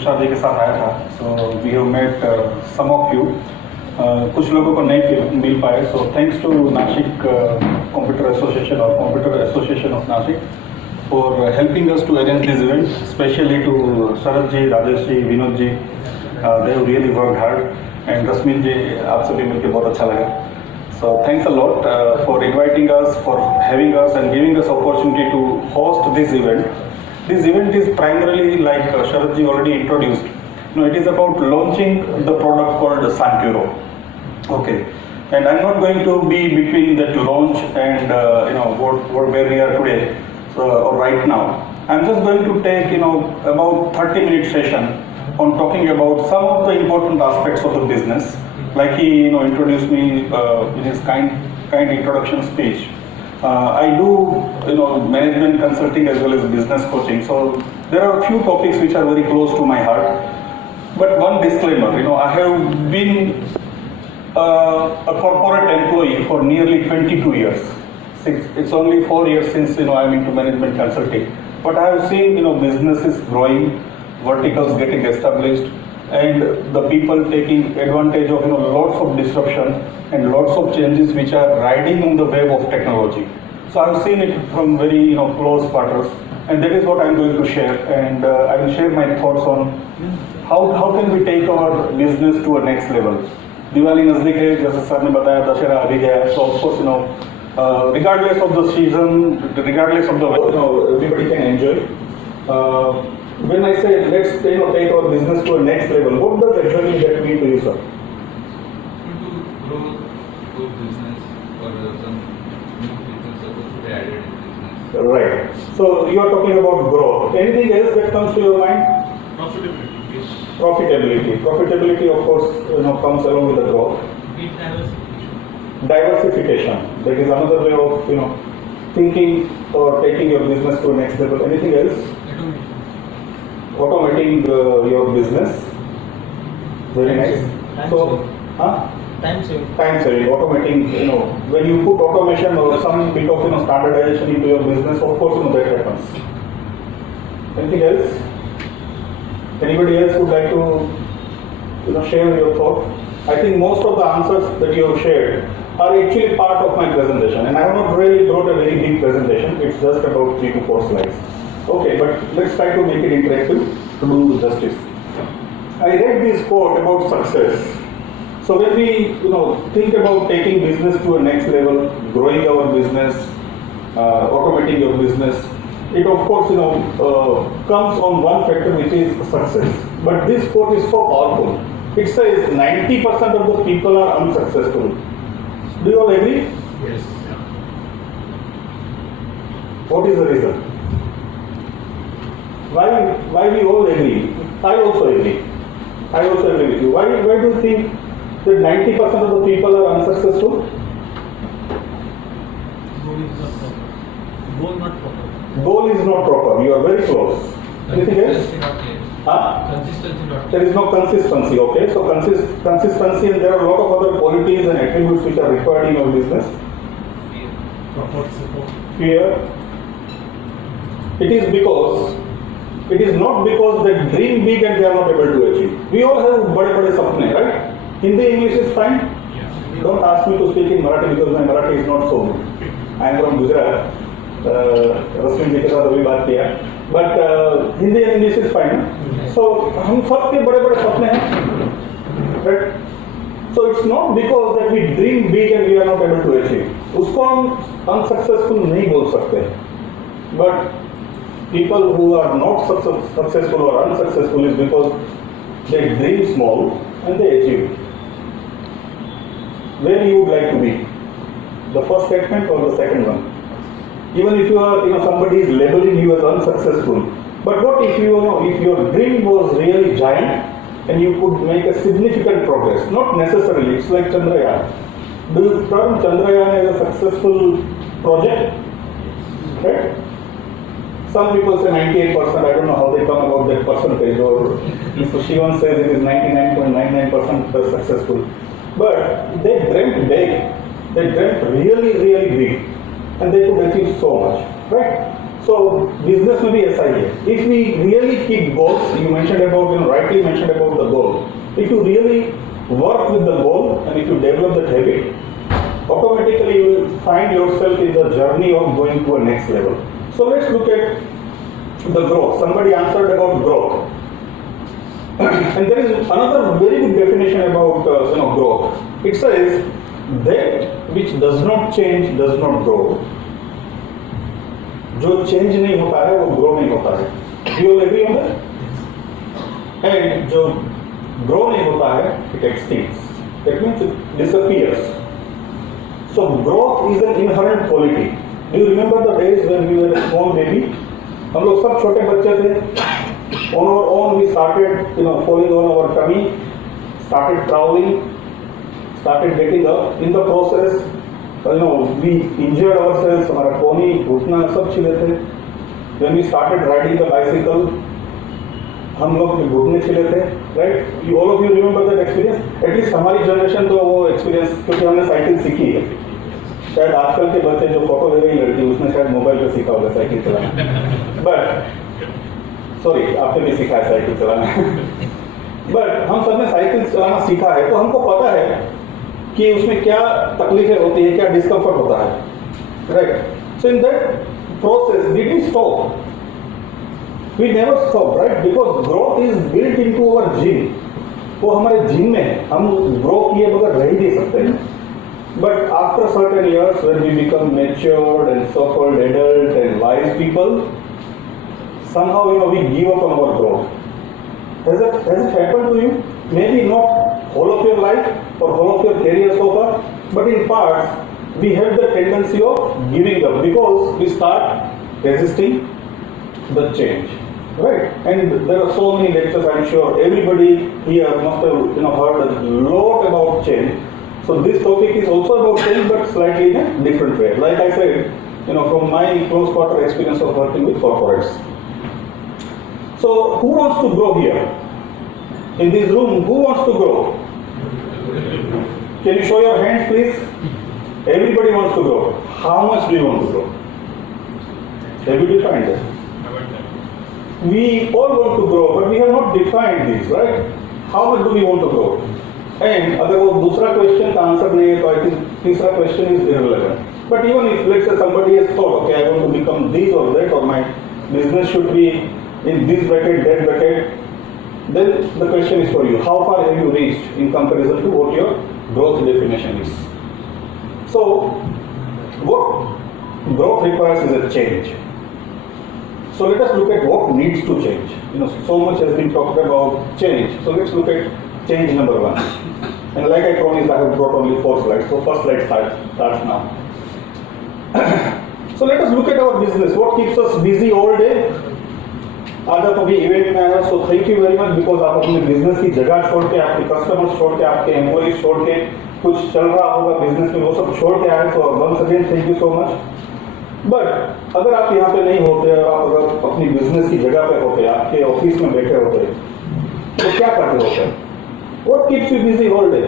तुषार जी के साथ आया था. So we have met some of you. कुछ लोगों को नहीं मिल पाए. So thanks to Nashik Computer Association or Computer Association of Nashik for helping us to arrange this event, especially to Sharad ji, Rajesh ji, Vinod ji. They have really worked hard. And Rasmin ji, आपसे भी मिलके बहुत अच्छा लगा. So thanks a lot for inviting us, for having us and giving us opportunity to host this event. This event is primarily, like Sharad ji already introduced, it is about launching the product called Sankuro. Okay, and I'm not going to be between that launch and where we are today, or right now. I'm just going to take about 30-minute session on talking about some of the important aspects of the business. Like he introduced me in his kind introduction speech. I do management consulting as well as business coaching. So there are a few topics which are very close to my heart. But one disclaimer, I have been a corporate employee for nearly 22 years. It's only 4 years since I'm into management consulting. But I have seen businesses growing, verticals getting established, and the people taking advantage of lots of disruption and lots of changes which are riding on the wave of technology. So I've seen it from very close quarters, and that is what I'm going to share. And I will share my thoughts on how can we take our business to a next level. Diwali नजदीक है, जैसे sir ने बताया, दशहरा अभी गया है. So of course regardless of the season, regardless of the everybody can enjoy. When I say let's take our business to a next level, what does actually that mean to you, sir? To grow business or some new features supposed to be added in business. Right. So you are talking about growth. Anything else that comes to your mind? Profitability. Yes. Profitability, of course, comes along with the growth. Diversification. That is another way of thinking or taking your business to a next level. Anything else? Automating your business. Very nice. So, time saving. Automating. When you put automation or some bit of standardization into your business, of course, that happens. Anything else? Anybody else would like to share your thought? I think most of the answers that you have shared are actually part of my presentation, and I have not really brought a very big presentation. It's just about 3 to 4 slides. Okay, but let's try to make it interactive to do justice. I read this quote about success. So when we think about taking business to a next level, growing our business, automating your business, it of course comes on one factor, which is success. But this quote is so powerful. It says 90% of the people are unsuccessful. Do you all agree? Yes. What is the reason? Why we all agree? I also agree with you. Why do you think that 90% of the people are unsuccessful? Goal is not proper. You are very close. Anything else? Consistency not. There is no consistency. Okay, so consistency, and there are a lot of other qualities and attributes which are required in your business. Fear. It is not because they dream big and they are not able to achieve. We all have bade sapne, right? Hindi, English is fine. Yeah. Don't ask me to speak in Marathi because my Marathi is not so good. I am from Gujarat. Rasmin ji के साथ अभी बात किया. But Hindi and English is fine. So हम सबके बड़े सपने हैं. Right? So it's not because that we dream big and we are not able to achieve. उसको हम unsuccessful नहीं बोल सकते. But people who are not successful or unsuccessful is because they dream small and they achieve. Where you would like to be? The first statement or the second one? Even if you are, somebody is labeling you as unsuccessful. But what if if your dream was really giant and you could make a significant progress? Not necessarily. It's like Chandrayaan. Do you term Chandrayaan as a successful project? Right? Some people say 98%, I don't know how they come about that percentage, or Mr. Shivan says it is 99.99% successful. But they dreamt big, they dreamt really, really big, and they could achieve so much, right? So business may be ऐसा ही है. If we really keep goals, you mentioned about, rightly mentioned about the goal. If you really work with the goal and if you develop that habit, automatically you will find yourself in the journey of going to a next level. So let's look at the growth. Somebody answered about growth. And there is another very good definition about growth. It says that which does not change does not grow. जो change नहीं होता है वो grow नहीं होता है. You agree on that? And जो grow नहीं होता है it extincts. That means it disappears. So growth is an inherent quality. Do you remember the days when we were a small baby? हम लोग सब छोटे बच्चे थे. On our own we started, falling on our tummy, started crawling, started getting up. In the process, we injured ourselves. हमारा कोनी, घुटना सब छिले थे. When we started riding the bicycle, हम लोग के घुटने छिले थे, right? All of you remember that experience? At least हमारी generation तो वो experience, क्योंकि हमने साइकिल सीखी है. शायद आजकल के बच्चे जो फोटो ले रही लड़की उसने शायद मोबाइल पे सीखा होगा साइकिल चलाना. But सॉरी, आपने भी सीखा है साइकिल चलाना. बट हम सब ने साइकिल चलाना सीखा है तो हमको पता है कि उसमें क्या तकलीफें होती है, क्या डिस्कम्फर्ट होता है, right? So in that process did we stop? We never stop, right? Because growth is built into our gene. वो हमारे जीन में है. हम ग्रो किए बगैर रह ही नहीं सकते. But after certain years when we become matured and so called adult and wise people, somehow we give up on our growth. Has it happened to you? Maybe not whole of your life or whole of your career so far, but in parts we have the tendency of giving up because we start resisting the change, right? And there are so many lectures. I'm sure everybody here must have heard a lot about change. So this topic is also about change, but slightly in a different way. Like I said, from my close quarter experience of working with corporates. So who wants to grow here? In this room, who wants to grow? Can you show your hands, please? Everybody wants to grow. How much do you want to grow? Have you defined it? We all want to grow, but we have not defined this, right? How much do we want to grow? And अगर वो दूसरा question का answer नहीं है तो I think तीसरा question is irrelevant. But even if let's say somebody has thought, okay, I want to become this or that, or my business should be in this bracket, that bracket, then the question is for you. How far have you reached in comparison to what your growth definition is? So, what growth requires is a change. So let us look at what needs to change. So much has been talked about change. So let's look at change number 1. And like I promised, I have brought only 4 slides. So first slide starts now. So let us look at our business. What keeps us busy all day? आज आप अभी event में आए, so thank you very much because आप अपने business की जगह छोड़ के, आपके कस्टमर्स छोड़ के, आपके एम्प्लॉइज छोड़ के, कुछ चल रहा होगा बिजनेस में वो सब छोड़ के आए, so once again thank you so much. But अगर आप यहाँ पे नहीं होते और आप अगर अपनी बिजनेस की जगह पे होते, आपके ऑफिस में बैठे होते, तो क्या करते होते? What keeps you busy all day?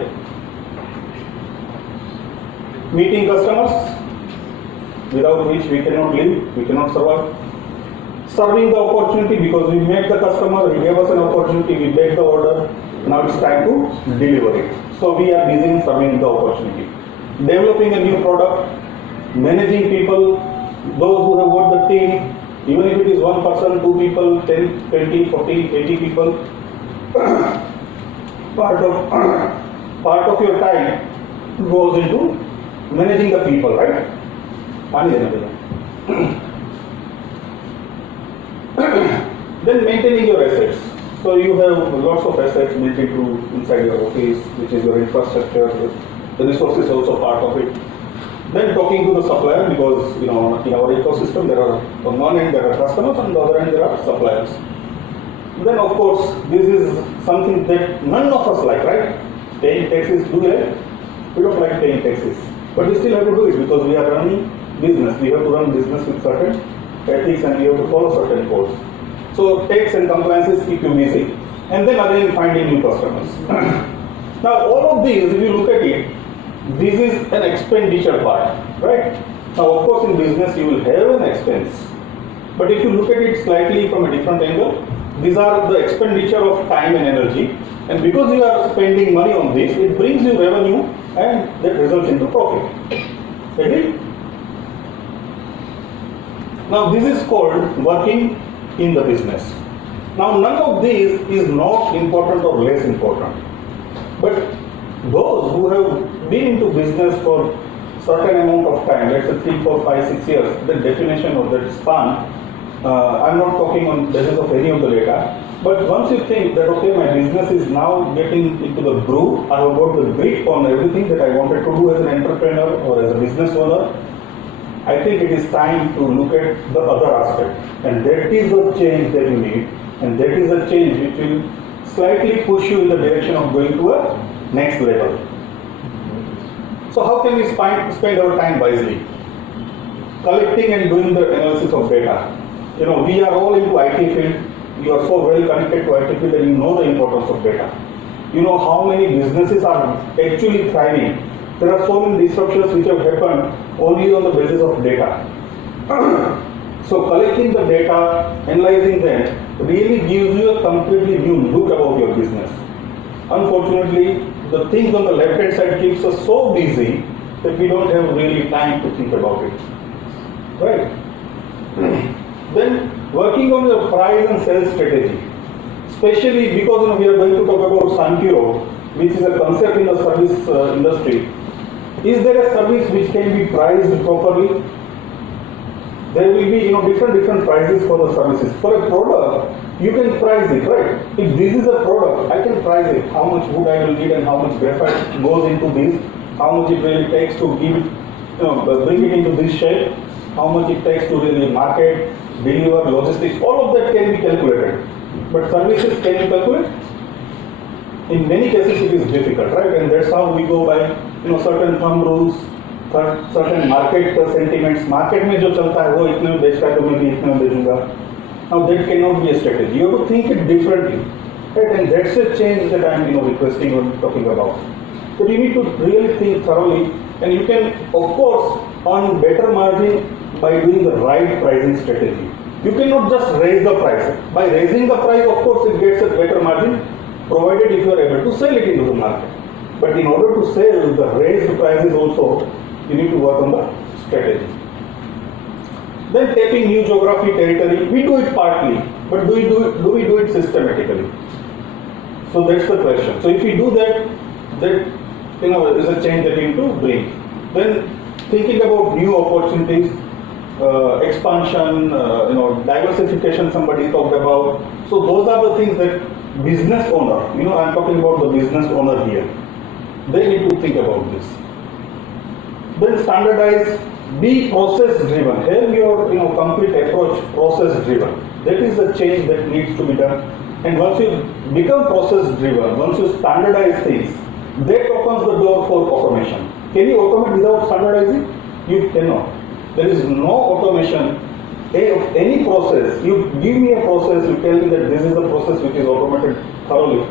Meeting customers without which we cannot live, we cannot survive. Serving the opportunity because we met the customer, he gave us an opportunity, we take the order, now it's time to deliver it. So we are busy in serving the opportunity. Developing a new product, managing people, those who have got the team, even if it is 1 person, 2 people, 10, 20, 40, 80 people, part of your time goes into managing the people, right? Then maintaining your assets. So you have lots of assets built inside your office, which is your infrastructure. The resource is also part of it. Then talking to the supplier, because in our ecosystem there are on one end there are customers, and on the other end there are suppliers. Then of course this is something that none of us like, right? Paying taxes, do we like? We don't like paying taxes, but we still have to do it because we are running business. We have to run business with certain ethics and we have to follow certain codes. So tax and compliances keep you busy, and then again finding new customers. Now all of these, if you look at it, this is an expenditure part, right? Now of course in business you will have an expense. But if you look at it slightly from a different angle, these are the expenditure of time and energy, and because you are spending money on this, it brings you revenue and that results into profit. Agree? Now this is called working in the business. Now none of these is not important or less important, but those who have been into business for certain amount of time, let's say 3, 4, 5, 6 years, the definition of that span, I'm not talking on basis of any of the data, but once you think that okay, my business is now getting into the groove, I have got the grip on everything that I wanted to do as an entrepreneur or as a business owner, I think it is time to look at the other aspect, and that is the change that you need, and that is a change which will slightly push you in the direction of going to a next level. So how can we spend our time wisely? Collecting and doing the analysis of data. You know, we are all into IT field. You are so well connected to IT field and you know the importance of data. You know how many businesses are actually thriving. There are so many disruptions which have happened only on the basis of data. So collecting the data, analyzing them, really gives you a completely new look about your business. Unfortunately, the things on the left hand side keeps us so busy that we don't have really time to think about it. Right? Then working on the price and sales strategy, especially because we are going to talk about Sankiro, which is a concept in the service industry. Is there a service which can be priced properly? There will be different prices for the services. For a product, you can price it, right? If this is a product, I can price it. How much wood I will need and how much graphite goes into this, how much it really takes to give it, bring it into this shape, how much it takes to really market, deliver, logistics, all of that can be calculated. But services can you calculate? In many cases it is difficult, right? And that's how we go by certain thumb rules, certain market sentiments. Market में जो चलता है वो इतने में बेचता है तो मैं भी इतने में बेचूंगा. Now that cannot be a strategy. You have to think it differently, right? And that's a change that I am requesting or talking about. So you need to really think thoroughly, and you can of course earn better margin by doing the right pricing strategy. You cannot just raise the price. By raising the price, of course, it gets a better margin, provided if you are able to sell it into the market. But in order to sell the raised prices also, you need to work on the strategy. Then tapping new geography, territory, we do it partly, but do we do it systematically? So that's the question. So if we do that, that is a change that we need to bring. Then thinking about new opportunities, expansion, diversification somebody talked about. So those are the things that business owner, I'm talking about the business owner here. They need to think about this. Then standardize, be process driven. Have your complete approach process driven. That is the change that needs to be done. And once you become process driven, once you standardize things, that opens the door for automation. Can you automate without standardizing? You cannot. There is no automation of any process. You give me a process, you tell me that this is the process which is automated thoroughly.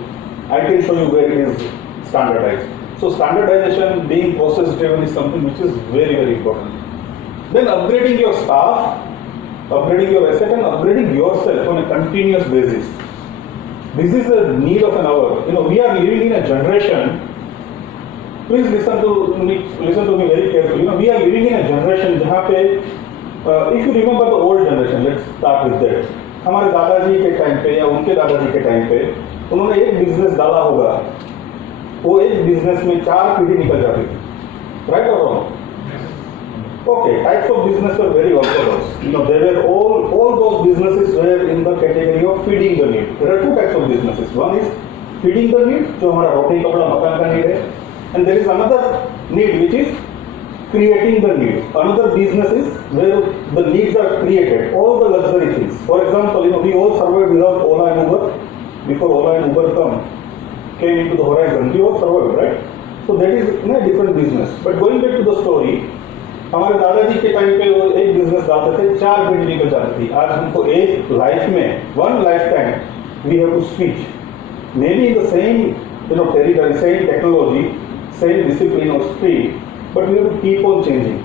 I can show you where it is standardized. So standardization, being process driven, is something which is very, very important. Then upgrading your staff, upgrading your asset, and upgrading yourself on a continuous basis. This is a need of an hour. We are living in a generation. Please listen to me very carefully. We are living in a generation जहाँ पे, if you remember the old generation, let's start with that. हमारे दादाजी के time पे या उनके दादाजी के टाइम पे उन्होंने एक बिजनेस डाला होगा, वो एक बिजनेस में 4 पीढ़ी निकल जाती थी, right or wrong? Okay, types of business were very orthodox. They were all those businesses were in the category of feeding the need. There are 2 types of businesses. One is feeding the need, जो हमारा रोटी कपड़ा मकान का need है, and there is another need which is creating the need. Another business is where the needs are created, all the luxury things. For example, we all survived without Ola and Uber. Before Ola and Uber came into the horizon, we all survived, right? So that is a different business. But going back to the story, हमारे दादाजी के time पे वो एक business डालते थे, 4 पीढ़ी निकल जाती थी. आज हमको एक लाइफ में, one lifetime, we have to switch. Maybe in the same territory, same technology, same discipline or speed, but we have to keep on changing.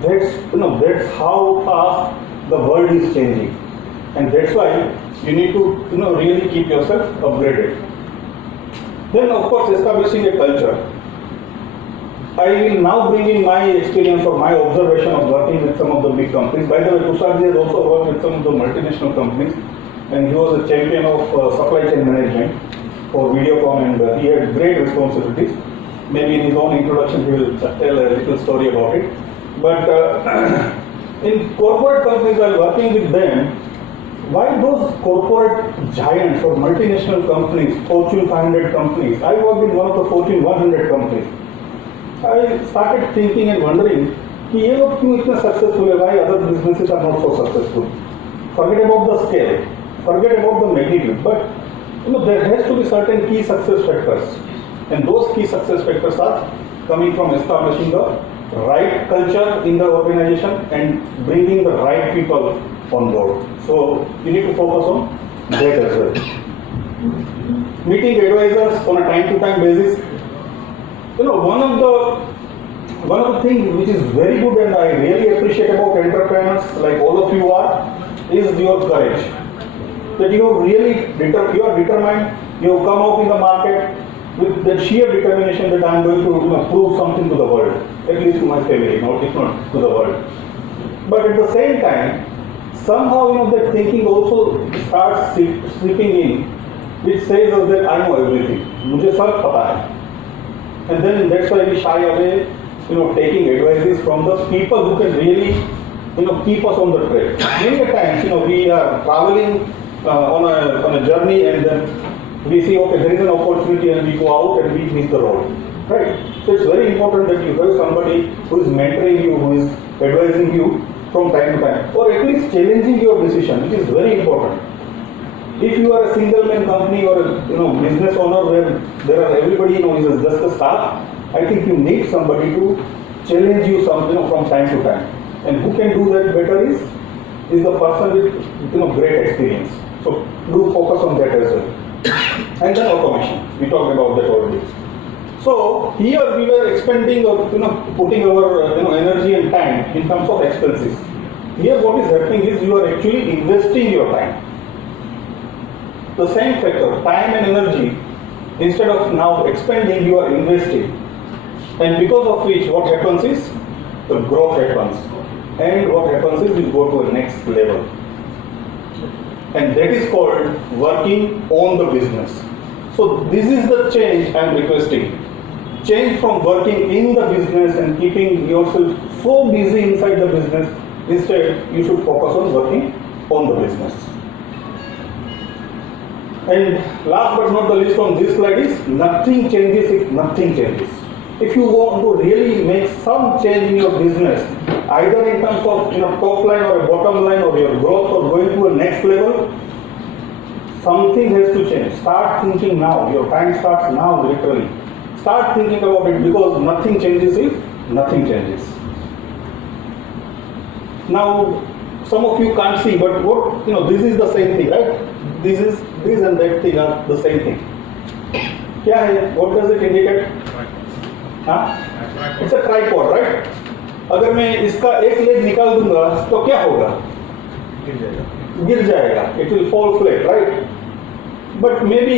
That's how fast the world is changing, and that's why you need to really keep yourself upgraded. Then of course establishing a culture. I will now bring in my experience or my observation of working with some of the big companies. By the way, Tusharji has also worked with some of the multinational companies, and he was a champion of supply chain management for Videocom, and he had great responsibilities. Maybe in his own introduction he will tell a little story about it. But in corporate companies, while working with them, why those corporate giants or multinational companies, Fortune 500 companies? I worked in one of the Fortune 100 companies. I started thinking and wondering, ये लोग क्यों इतने successful है? Why other businesses are not so successful? Forget about the scale, forget about the magnitude, but there has to be certain key success factors, and those key success factors are coming from establishing the right culture in the organization and bringing the right people on board. So you need to focus on that as well. Meeting advisors on a time-to-time basis. One of the things which is very good and I really appreciate about entrepreneurs like all of you are is your courage. That you are determined, you have come out in the market with the sheer determination that I am going to prove something to the world, at least to my family, if not to the world. But at the same time, somehow that thinking also starts slipping in, which says us that I know everything. मुझे सब पता है. And then that's why we shy away, taking advices from the people who can really, keep us on the track. Many times, we are traveling on a journey, and then we see, okay, there is an opportunity, and we go out and we miss the road, right? So it's very important that you have somebody who is mentoring you, who is advising you from time to time, or at least challenging your decision, which is very important. If you are a single man company or a business owner where there are everybody is just a staff, I think you need somebody to challenge you from time to time. And who can do that better is the person with great experience. So do focus on that as well. And then automation. We talked about that already. So here we were expending or putting our energy and time in terms of expenses. Here what is happening is you are actually investing your time. The same factor, time and energy, instead of now expending, you are investing. And because of which, what happens is, the growth happens. And what happens is, you go to a next level. And that is called working on the business. So this is the change I am requesting. Change from working in the business and keeping yourself so busy inside the business. Instead, you should focus on working on the business. And last but not the least on this slide is nothing changes if nothing changes. If you want to really make some change in your business, either in terms of top line or a bottom line or your growth or going to a next level, something has to change. Start thinking now. Your time starts now, literally. Start thinking about it, because nothing changes if nothing changes. Now, some of you can't see, but what this is the same thing, right? This and that thing are the same thing. क्या है? What does it indicate? हाँ? It's a tripod, right? अगर मैं इसका एक leg निकाल दूंगा तो क्या होगा? गिर जाएगा. It will fall flat, right? But maybe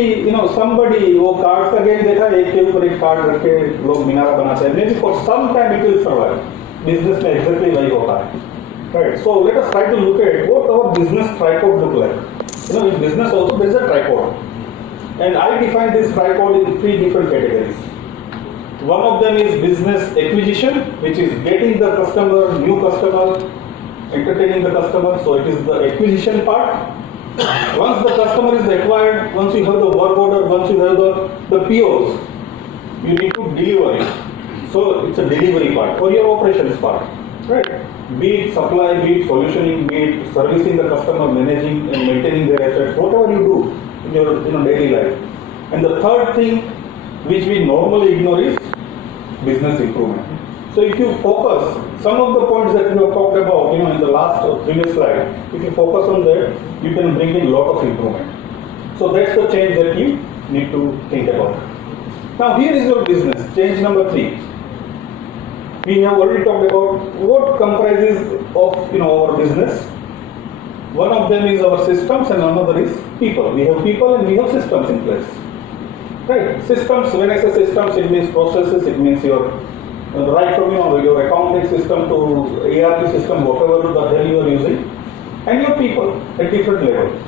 somebody वो कार्ड्स का गेम देखा, एक के ऊपर एक कार्ड रख के लोग मिनारा बनाते हैं. Maybe for some time it will survive. Business में exactly वही होता है. Right. So let us try to look at what our business tripod look like. In business also there is a tripod, and I define this tripod in 3 different categories. One of them is business acquisition, which is getting the customer, new customer, entertaining the customer. So it is the acquisition part. Once the customer is acquired, once you have the work order, once you have the POs, you need to deliver it. So it's a delivery part or your operations part, right? Be it supply, be it solutioning, be it servicing the customer, managing and maintaining their assets, whatever you do in your daily life. And the third thing which we normally ignore is business improvement. So if you focus, some of the points that we have talked about in the last or previous slide, if you focus on that, you can bring in a lot of improvement. So that's the change that you need to think about. Now here is your business, change number 3. We have already talked about what comprises of our business. One of them is our systems and another is people. We have people and we have systems in place. Right? Systems, when I say systems, it means processes, it means your right from your accounting system to ERP system, whatever the hell you are using, and your people at different levels.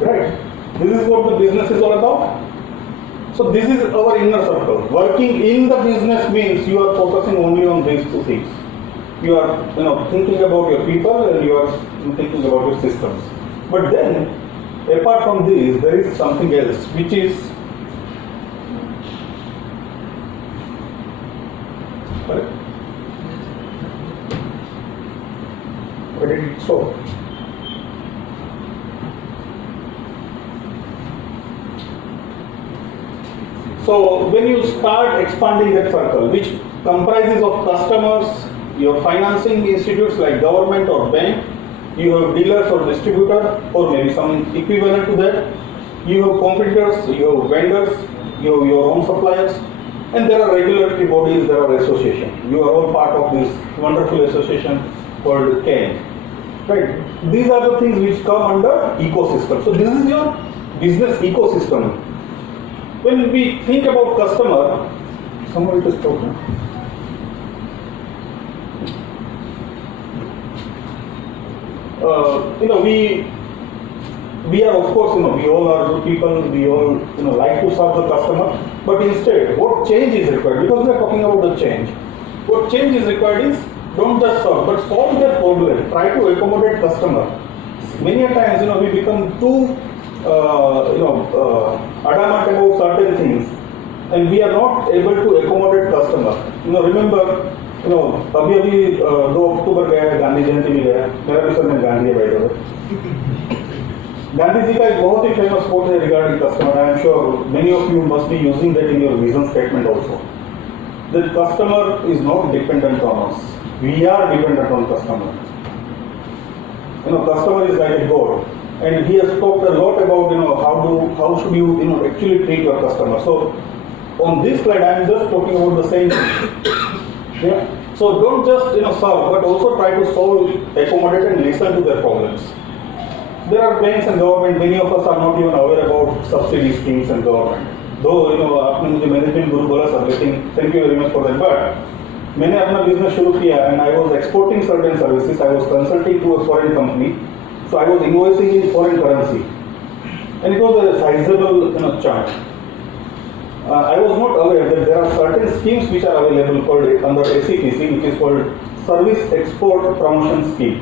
Right? This is what the business is all about. So this is our inner circle. Working in the business means you are focusing only on these two things. You are thinking about your people and you are thinking about your systems. But then, apart from this, there is something else, which is correct? Where did it show? So when you start expanding that circle, which comprises of customers, your financing institutes like government or bank, you have dealers or distributor or maybe some equivalent to that, you have competitors, you have vendors, you have your own suppliers, and there are regulatory bodies, there are associations. You are all part of this wonderful association called CAN. Right? These are the things which come under ecosystem. So this is your business ecosystem. When we think about customer, someone will just talk now. We are of course, we all are good people, we all, like to serve the customer, but instead, what change is required? Because we are talking about the change. What change is required is, don't just serve, but solve their problem, try to accommodate customer. Many a times, we become too, adamant about certain things, and we are not able to accommodate customer. Remember, अभी 2 अक्टूबर गया है, गांधी जयंती भी गया, मेरा भी sir में गांधी है, by the way. Gandhi ji का एक बहुत ही फेमस कोट है regarding customer. I am sure many of you must be using that in your vision statement also. The customer is not dependent on us, we are dependent on customer. Customer is like a god, and he has talked a lot about how should you actually treat your customer. So on this slide, I am just talking about the same thing. Yeah. So don't just serve, but also try to solve, accommodate, and listen to their problems. There are banks and government. Many of us are not even aware about subsidy schemes and government. Though आपने मुझे management गुरु बोला sir, लेकिन thank you very much for that. But मैंने अपना business शुरू किया and I was exporting certain services. I was consulting to a foreign company, so I was invoicing in foreign currency, and it was a sizable chunk. I was not aware that there are certain schemes which are available called under SEPC, which is called Service Export Promotion Scheme.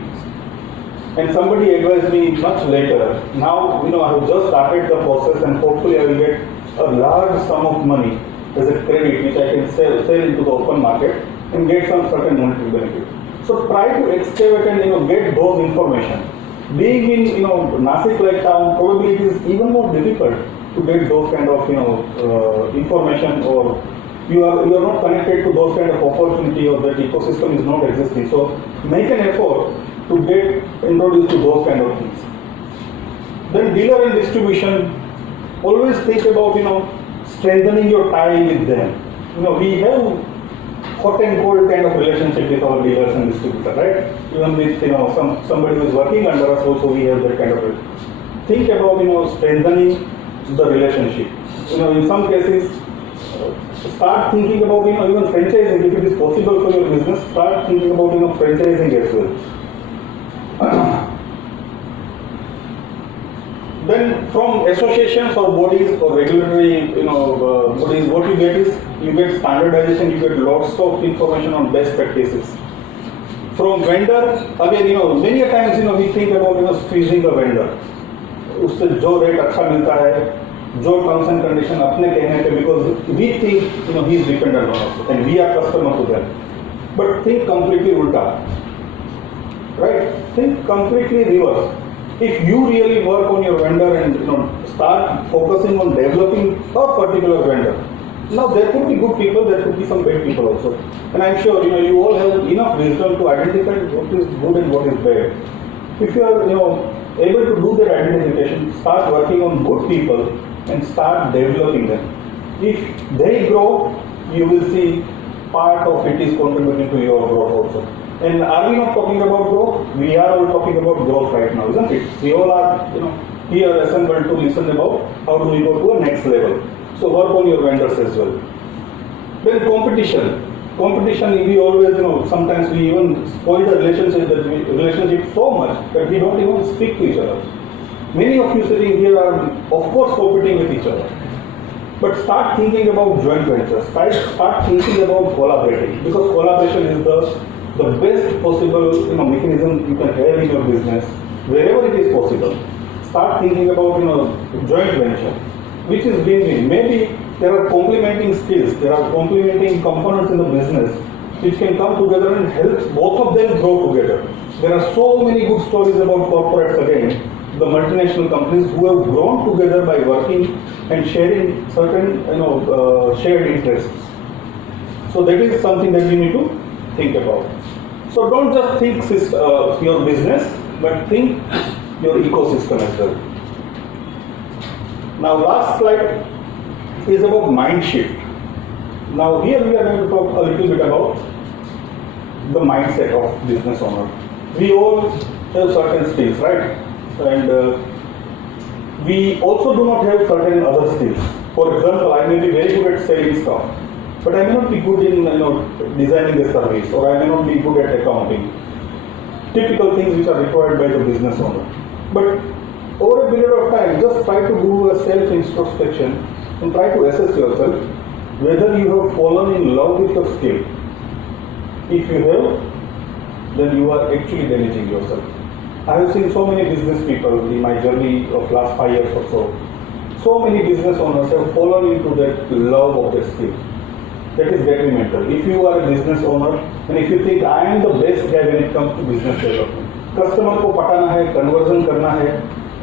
And somebody advised me much later. Now I have just started the process, and hopefully I will get a large sum of money as a credit, which I can sell into the open market and get some certain monetary benefit. So try to excavate and get those information. Being in Nashik like town, probably it is even more difficult to get those kind of information, or you are not connected to those kind of opportunity, or that ecosystem is not existing. So make an effort to get introduced to those kind of things. Then dealer and distribution, always think about strengthening your tie with them. We have hot and cold kind of relationship with our dealers and distributors, right? Even with somebody who is working under us, also we have that kind of. Think about strengthening the relationship. In some cases, start thinking about even franchising. If it is possible for your business, start thinking about franchising as well. Then from associations or bodies or regulatory bodies, what you get is you get standardization, you get lots of information on best practices. From vendor, again many a times we think about squeezing a vendor. उससे जो rate अच्छा मिलता है, जो terms and condition अपने कहने पे, because we think he is dependent on us and we are customer to them. But think completely उल्टा, right? Think completely reverse. If you really work on your vendor and start focusing on developing a particular vendor, now there could be good people, there could be some bad people also, and I'm sure you all have enough wisdom to identify what is good and what is bad. If you are able to do that identification, start working on good people and start developing them. If they grow, you will see part of it is contributing to your growth also. And are we not talking about growth? We are all talking about growth right now, isn't it? We all are, here assembled to listen about how do we go to a next level. So work on your vendors as well. Then competition. Competition, we always, sometimes we even spoil the relationship so much that we don't even speak to each other. Many of you sitting here are, of course, competing with each other. But start thinking about joint ventures. Start thinking about collaborating, because collaboration is the best possible mechanism you can have in your business wherever it is possible. Start thinking about joint venture, which is win-win. Maybe there are complementing skills, there are complementing components in the business which can come together and help both of them grow together. There are so many good stories about corporates again, the multinational companies who have grown together by working and sharing certain shared interests. So that is something that we need to think about. So don't just think your business, but think your ecosystem as well. Now last slide is about mind shift. Now here we are going to talk a little bit about the mindset of business owner. We all have certain skills, right? And we also do not have certain other skills. For example, I may be very good at selling stuff, but I may not be good in designing a service, or I may not be good at accounting. Typical things which are required by the business owner. But over a period of time, just try to do a self-introspection and try to assess yourself whether you have fallen in love with your skill. If you have, then you are actually damaging yourself. I have seen so many business people in my journey of last 5 years or so. So many business owners have fallen into that love of their skill. That is detrimental. If you are a business owner and if you think I am the best guy when it comes to business development, customer को पटाना है, conversion करना है,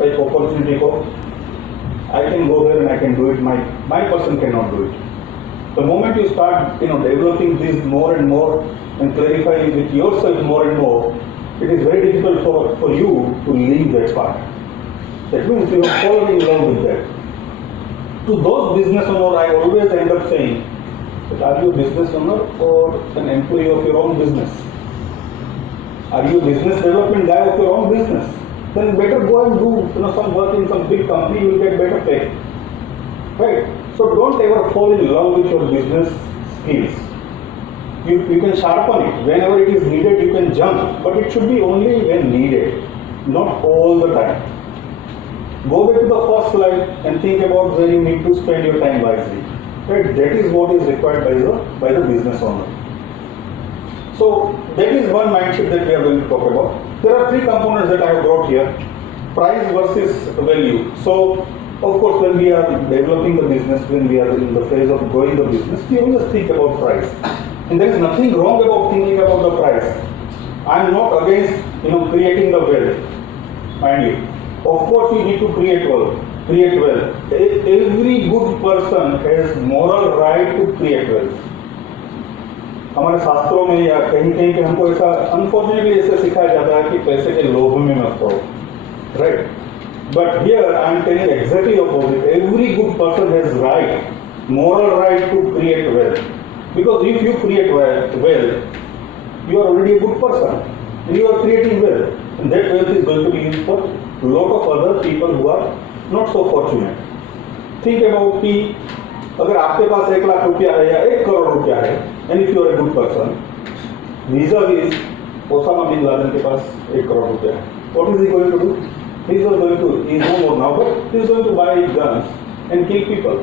एक opportunity को, I can go there and I can do it. My person cannot do it. The moment you start, developing this more and more and clarifying with yourself more and more, it is very difficult for you to leave that part. That means you have fallen in love with that. To those business owners, I always end up saying, that are you a business owner or an employee of your own business? Are you a business development guy of your own business? Then better go and do some work in some big company, you will get better pay. Right? So don't ever fall in love with your business skills. You can sharpen it. Whenever it is needed, you can jump. But it should be only when needed, not all the time. Go back to the first slide and think about where you need to spend your time wisely. Right? That is what is required by the business owner. So that is one mindset that we are going to talk about. There are three components that I have brought here. Price versus value. So of course, when we are developing the business, when we are in the phase of growing the business, we always think about price. And there is nothing wrong about thinking about the price. I am not against creating the wealth, mind you. Of course, we need to create wealth. Every good person has moral right to create wealth. हमारे शास्त्रों में या कहीं कहीं पे हमको ऐसा unfortunately ऐसे सिखाया जाता है कि पैसे के लोभ में मत पड़ो, right? But here I am telling exactly opposite. Every good person has right, moral right to create wealth. Because if you create wealth, you are already a good person. And you are creating wealth. And that wealth is going to be used for a lot of other people who are not so fortunate. Think about कि अगर आपके पास 1 लाख रुपया है या 1 करोड़ रुपया है, and if you are a good person, vis-a-vis Osama bin Laden के पास 1 करोड़ रुपया है, what is he going to do? He is no more now, but he is going to buy guns and kill people.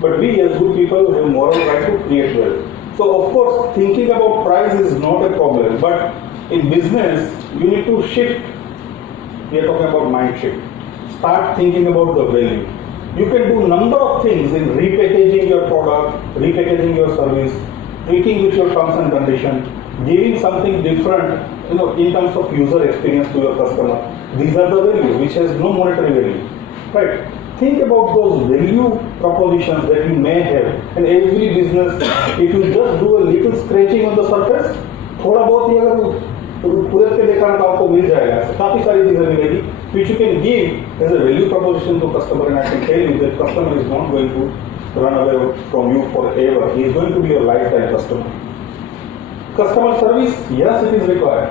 But we as good people have moral right to create wealth. So of course, thinking about price is not a problem, but in business, you need to shift. We are talking about mind shift. Start thinking about the value. You can do number of things in repackaging your product, repackaging your service, tweaking with your terms and conditions, giving something different, in terms of user experience to your customer. These are the values which has no monetary value, right? Think about those value propositions that you may have. In every business, if you just do a little scratching on the surface, थोड़ा बहुत ही अगर पूरे के देखा तो आपको मिल जाएगा. काफी सारी चीजें मिलेगी, which you can give as a value proposition to customer, and I can tell you that customer is not going to run away from you forever. He is going to be your lifetime customer. Customer service, yes, it is required.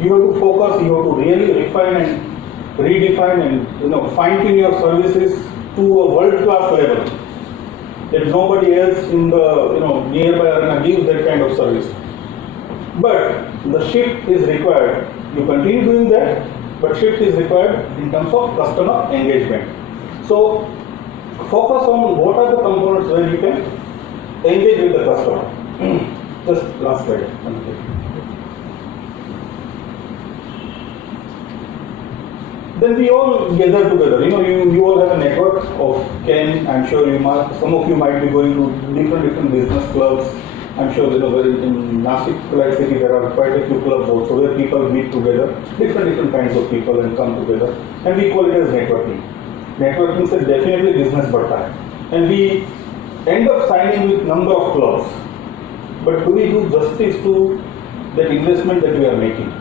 You have to focus, you have to really refine and redefine and fine tune your services to a world-class level that nobody else in the nearby arena gives that kind of service. But the shift is required. You continue doing that, but shift is required in terms of customer engagement. So focus on what are the components where you can engage with the customer. Just last slide. Then we all gather together. You all have a network of Ken. I'm sure some of you might be going to different business clubs. I'm sure where in Nashik, like city, there are quite a few clubs also where people meet together, different kinds of people and come together, and we call it as networking. Networking is definitely business barta, and we end up signing with number of clubs. But do we do justice to that investment that we are making?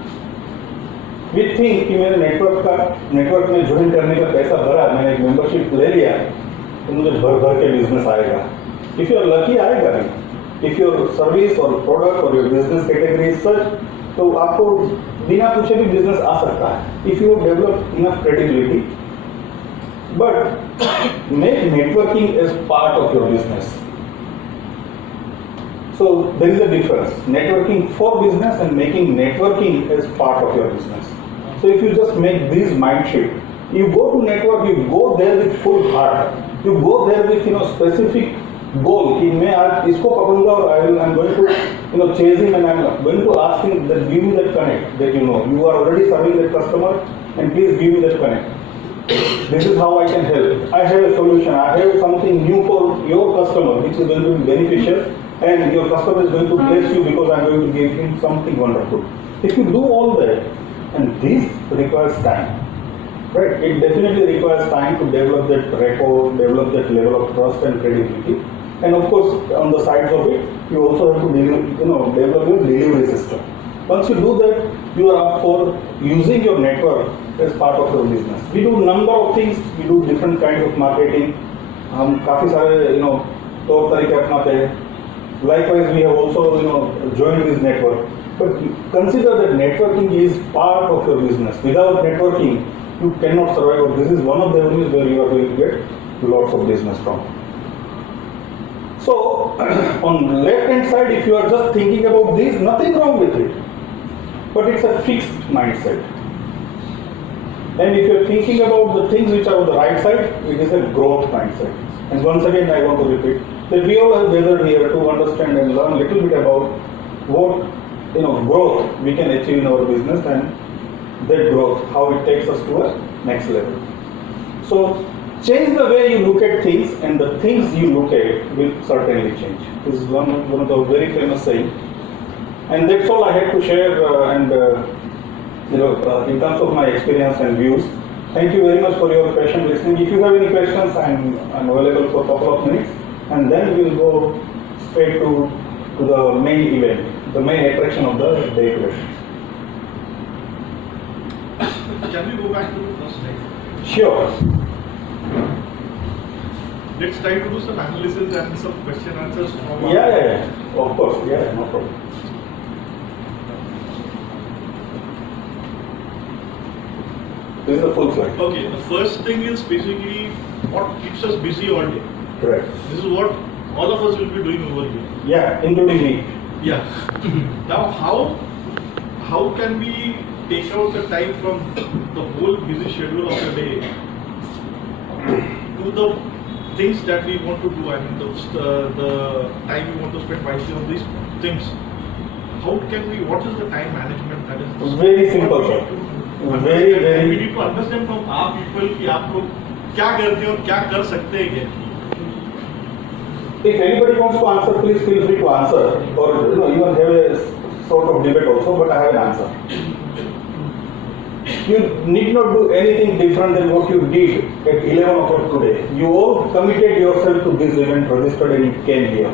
We think कि मैंने network में join करने का पैसा भरा, मैंने एक membership ले लिया, तो मुझे भर के बिजनेस आएगा. If you are lucky आएगा नहीं. If your service or product or your business category is such, तो आपको बिना पूछे भी बिजनेस आ सकता है. If you develop enough credibility, but make networking as part of your business. So there is a difference. Networking for business and making networking as part of your business. So if you just make this mind shift, you go to network, you go there with full heart. You go there with specific goal. कि मैं आज इसको पकड़ूंगा और I'm going to chase him and I'm going to ask him that give me that connect that you are already serving that customer and please give me that connect. This is how I can help. I have a solution. I have something new for your customer which is going to be beneficial. And your customer is going to bless you because I'm going to give him something wonderful. If you do all that, and this requires time, right? It definitely requires time to develop that rapport, develop that level of trust and credibility. And of course, on the sides of it, you also have to develop your delivery system. Once you do that, you are up for using your network as part of your business. We do number of things. We do different kinds of marketing. हम काफी सारे तौर तरीके अपनाते हैं. Likewise, we have also joined this network. But consider that networking is part of your business. Without networking, you cannot survive. This is one of the avenues where you are going to get lots of business from. So, on the left hand side, if you are just thinking about this, nothing wrong with it. But it's a fixed mindset. And if you are thinking about the things which are on the right side, it is a growth mindset. And once again, I want to repeat that we all have gathered here to understand and learn a little bit about what growth we can achieve in our business and that growth, how it takes us to a next level. So change the way you look at things and the things you look at will certainly change. This is one of the very famous saying. And that's all I had to share in terms of my experience and views. Thank you very much for your patient listening. If you have any questions, I'm available for a couple of minutes. And then we'll go straight to the main event, the main attraction of the day today. Can we go back to the first slide? Sure. Let's try to do some analysis and some question answers from Yeah. Of course. Yeah, no problem. This is the full slide. Okay, the first thing is basically what keeps us busy all day. Correct. This is what all of us will be doing over here. Yeah, including me. Yeah. Now, how can we take out the time from the whole busy schedule of the day to the things that we want to do? I mean, the time we want to spend wisely on these things. How can we? What is the time management that is? Very simple, sir. Very. We need to understand from our people कि आप लोग क्या करते हैं और क्या कर सकते हैं क्या? If anybody wants to answer, please feel free to answer, or even have a sort of debate also. But I have an answer. You need not do anything different than what you did at 11 o'clock today. You all committed yourself to this event, registered, and you came here.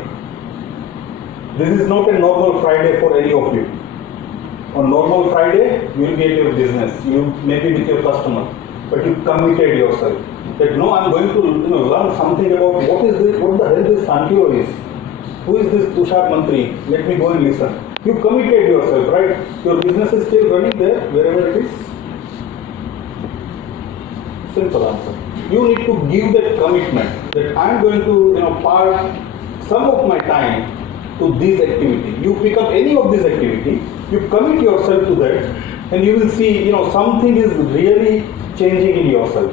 This is not a normal Friday for any of you. On normal Friday, you will be at your business. You may be with your customer, but you committed yourself. That no, I'm going to learn something about what is this, what the hell this Sankyo is. Who is this Tushar Mantri? Let me go and listen. You committed yourself, right? Your business is still running there, wherever it is. Simple answer. You need to give that commitment that I'm going to, part some of my time to this activity. You pick up any of this activity, you commit yourself to that, and you will see, something is really changing in yourself.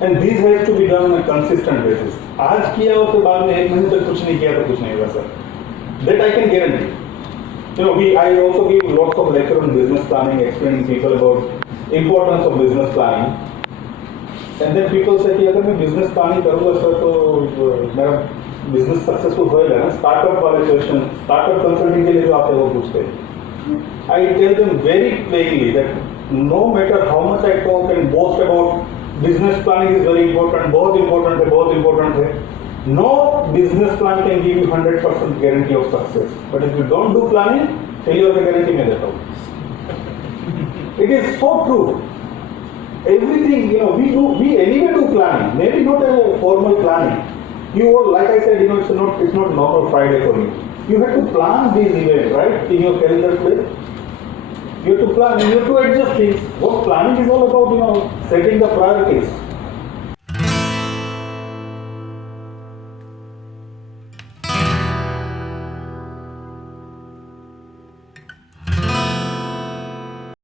And this has to be done on a consistent basis. आज किया और फिर बाद में एक महीने तक कुछ नहीं किया तो कुछ नहीं होगा sir. That I can guarantee. I also give lots of lecture on business planning, explaining people about importance of business planning. And then people say कि अगर मैं business planning करूँगा सर तो मेरा business successful होएगा ना. Startup वाले question, startup consulting के लिए जो आते हैं वो पूछते हैं. I tell them very plainly that no matter how much I talk and boast about business planning is very important, बहुत important है. No business plan can give you 100% guarantee of success. But if you don't do planning, failure का guarantee मैं देता हूँ. It is so true. Everything, we anyway do planning. Maybe not a formal planning. You all, like I said, it's not normal Friday for you. You have to plan these events, right, in your calendar today. You have to plan, you have to adjust things. What planning is all about, setting the priorities.